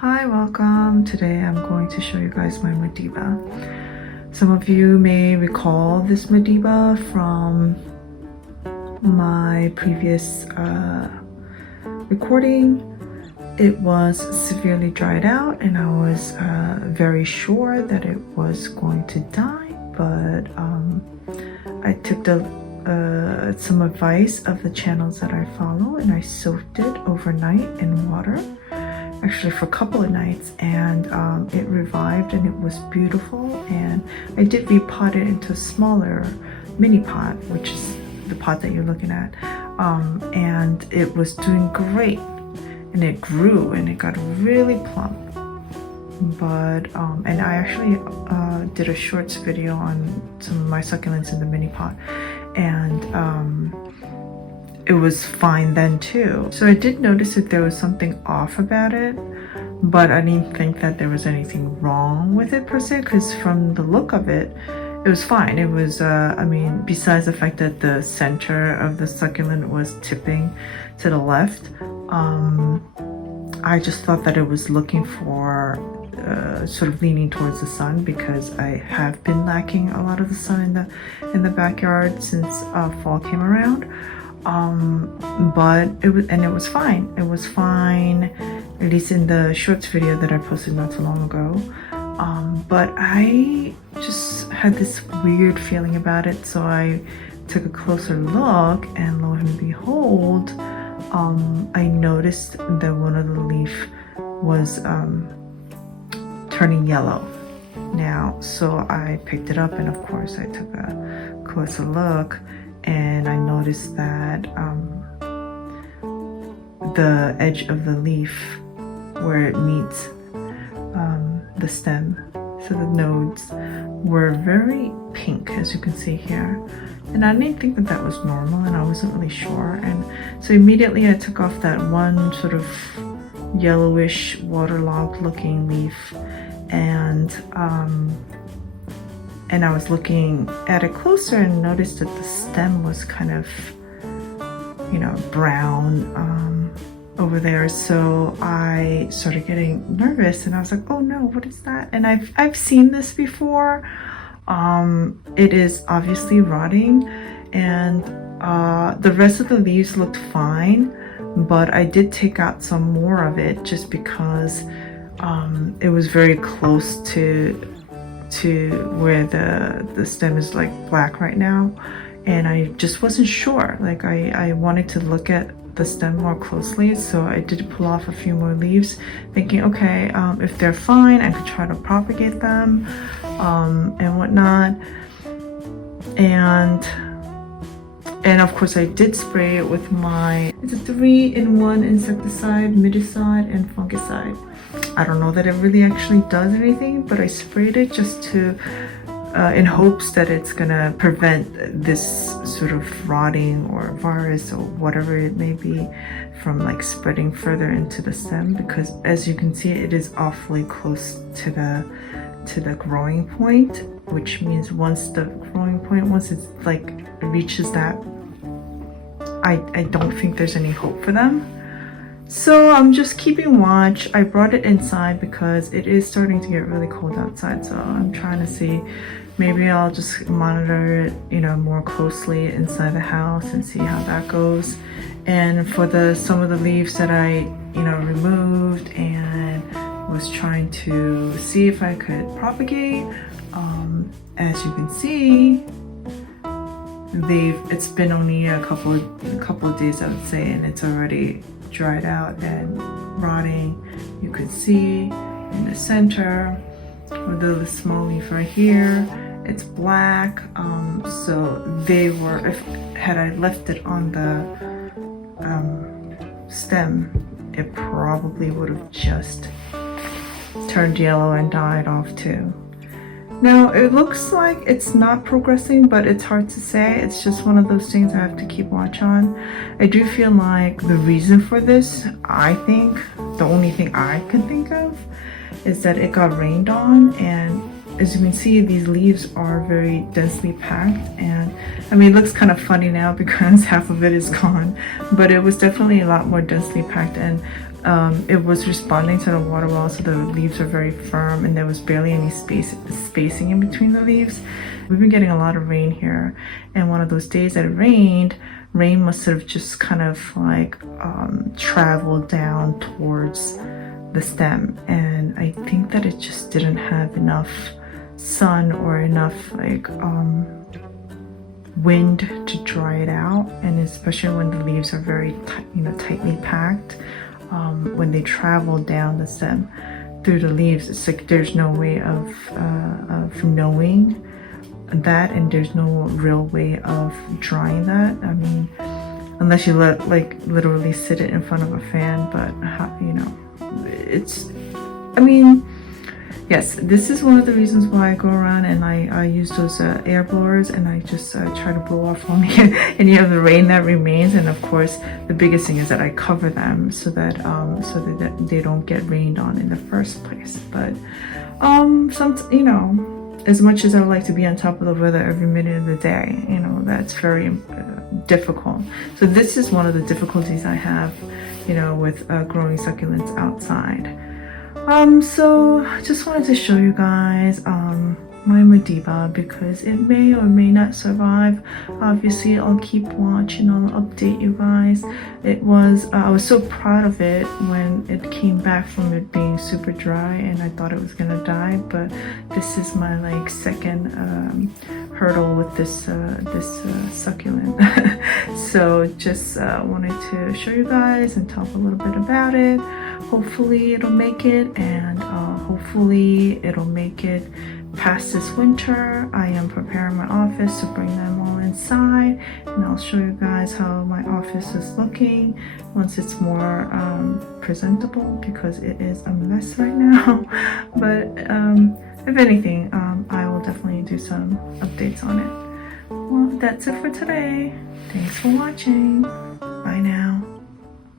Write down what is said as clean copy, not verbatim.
Hi, welcome. Today I'm going to show you guys my Madiba. Some of you may recall this Madiba from my previous recording. It was severely dried out and I was very sure that it was going to die, but I took some advice of the channels that I follow and I soaked it overnight in water, actually for a couple of nights, and it revived and it was beautiful. And I did repot it into a smaller mini pot, which is the pot that you're looking at, and it was doing great and it grew and it got really plump. But and I actually did a shorts video on some of my succulents in the mini pot, and it was fine then too. So I did notice that there was something off about it, but I didn't think that there was anything wrong with it per se, because from the look of it, it was fine. It was, I mean, besides the fact that the center of the succulent was tipping to the left, I just thought that it was looking for sort of leaning towards the sun, because I have been lacking a lot of the sun in the backyard since fall came around. But it was fine. It was fine, at least in the shorts video that I posted not too long ago. But I just had this weird feeling about it, so I took a closer look, and lo and behold, I noticed that one of the leaf was turning yellow now. So I picked it up, and of course I took a closer look, and I noticed that the edge of the leaf where it meets the stem, so the nodes were very pink, as you can see here, and I didn't think that that was normal, and I wasn't really sure. And so immediately I took off that one sort of yellowish waterlogged looking leaf, and I was looking at it closer and noticed that the stem was kind of, you know, brown over there. So I started getting nervous, and I was like, oh no, what is that? And I've seen this before. It is obviously rotting, and the rest of the leaves looked fine, but I did take out some more of it just because it was very close to where the stem is like black right now, and I just wasn't sure. Like I wanted to look at the stem more closely, so I did pull off a few more leaves, thinking, okay, if they're fine, I could try to propagate them and whatnot. And of course I did spray it with it's a 3-in-1 insecticide, miticide, and fungicide. I don't know that it really actually does anything, but I sprayed it just to in hopes that it's gonna prevent this sort of rotting or virus or whatever it may be from like spreading further into the stem, because as you can see, it is awfully close to the growing point, which means once it's like reaches that, I don't think there's any hope for them. So I'm just keeping watch. I brought it inside because it is starting to get really cold outside, so I'm trying to see, maybe I'll just monitor it, you know, more closely inside the house and see how that goes. And for some of the leaves that I, you know, removed and was trying to see if I could propagate, as you can see, it's been only a couple of days, I would say, and it's already dried out and rotting. You could see in the center with the small leaf right here, it's black. So they were, had I left it on the stem, it probably would have just turned yellow and died off too. Now it looks like it's not progressing, but it's hard to say. It's just one of those things I have to keep watch on. I do feel like the reason for this, I think, the only thing I can think of, is that it got rained on, and as you can see, these leaves are very densely packed. And I mean, it looks kind of funny now because half of it is gone, but it was definitely a lot more densely packed. And it was responding to the water well, so the leaves were very firm and there was barely any spacing in between the leaves. We've been getting a lot of rain here, and one of those days that it rained, rain must have just kind of like traveled down towards the stem, and I think that it just didn't have enough sun or enough like wind to dry it out. And especially when the leaves are very tightly packed, when they travel down the stem through the leaves, it's like there's no way of knowing that, and there's no real way of drying that. I mean, unless you literally sit it in front of a fan, but it's, I mean, yes, this is one of the reasons why I go around and I use those air blowers, and I just try to blow off any of the rain that remains. And of course, the biggest thing is that I cover them so that they don't get rained on in the first place. But as much as I would like to be on top of the weather every minute of the day, that's very difficult. So this is one of the difficulties I have, with growing succulents outside. So just wanted to show you guys my Madiba, because it may or may not survive. Obviously, I'll keep watching. I'll update you guys. It was I was so proud of it when it came back from it being super dry, and I thought it was gonna die. But this is my second hurdle with this succulent. So just wanted to show you guys and talk a little bit about it. Hopefully it'll make it, and hopefully it'll make it past this winter. I am preparing my office to bring them all inside, and I'll show you guys how my office is looking once it's more presentable, because it is a mess right now. But if anything, I will definitely do some updates on it. Well, that's it for today. Thanks for watching.